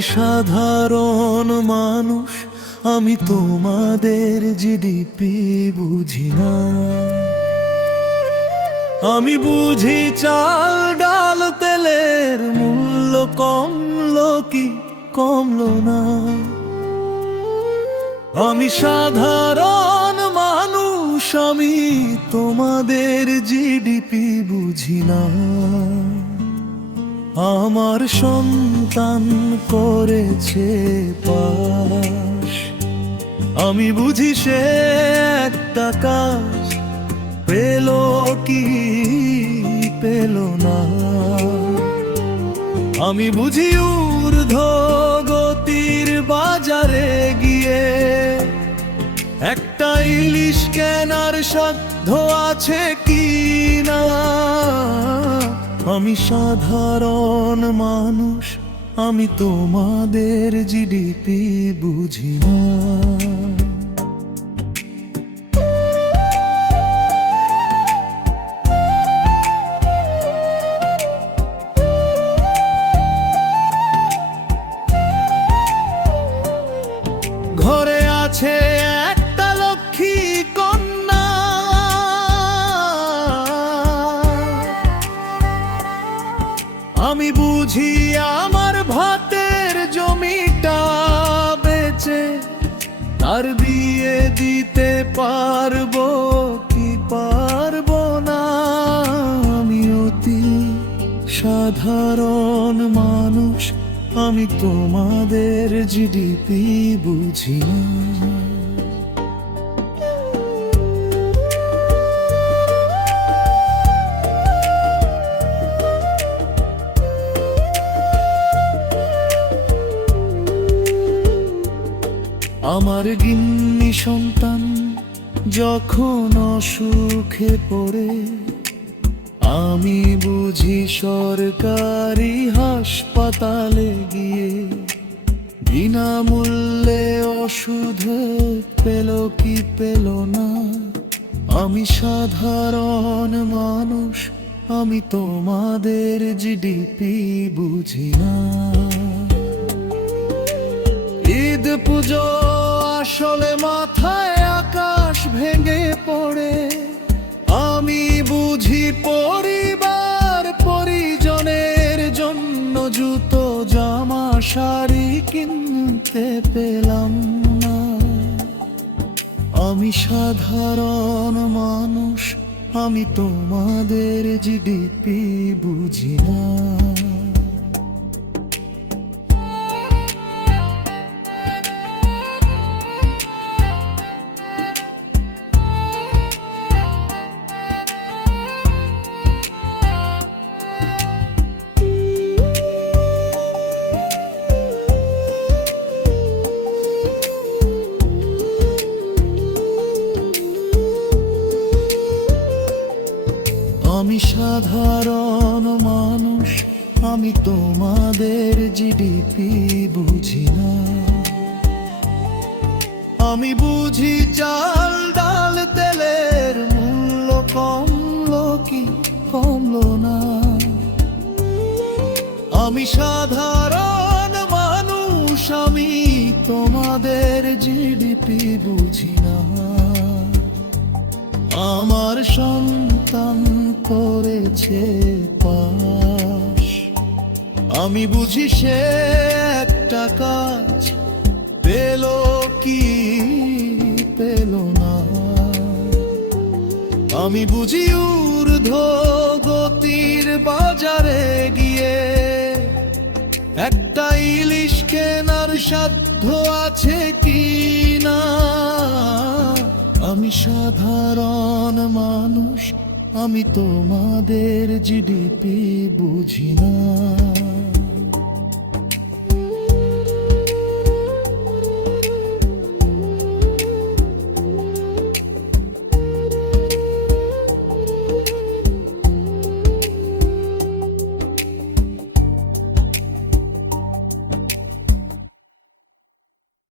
সাধারণ মানুষ, আমি তোমাদের জিডিপি বুঝি না। আমি বুঝি চাল, ডাল, তেলের মূল্য কমলো কি কমলো না। আমি সাধারণ মানুষ, আমি তোমাদের জিডিপি বুঝি না। আমার সন্তান করেছে পাশ। আমি বুঝি সে একটা কাজ, পেল কি পেল না। আমি বুঝি ঊর্ধ্ব গতির বাজারে গিয়ে একটা ইলিশ কেনার সাধ্য আছে কি না আমি সাধারণ মানুষ আমি তোমাদের জিডিপি বুঝি না। তার দিয়ে দিতে পারব কি পারব না? আমি অতি সাধারণ মানুষ, আমি তোমাদের জিডিপি বুঝি না। আমার গিন্নি সন্তান, যখন অসুখে পড়ে, আমি বুঝি সরকারি হাসপাতালে গিয়ে বিনামূল্যে ওষুধ পেল কি পেল না। আমি সাধারণ মানুষ, আমি তোমাদের জিডিপি বুঝি না। ঈদ পুজো ভেঙে পড়ে। আমি বুঝি পরিবার পরিজনের জন্য জুতো, জামা, শাড়ি কিনতে পেলাম না। আমি সাধারণ মানুষ, আমি তোমাদের জিডিপি বুঝি না। আমি সাধারণ মানুষ, আমি তোমাদের জিডিপি বুঝি না। আমি বুঝি চাল, ডাল, তেলের মূল্য কমলো কি কমলো না। আমি সাধারণ মানুষ, আমি তোমাদের জিডিপি বুঝি না। আমার সন্তান করেছে পাশ। আমি বুঝি সে একটা কাজ পেল কি পেল না। আমি বুঝি ঊর্ধ্ব গতির বাজারে গিয়ে একটা ইলিশ কেনার সাধ্য আছে কি না? আমি সাধারণ মানুষ আমি তোমাদের জিডিপি বুঝি না।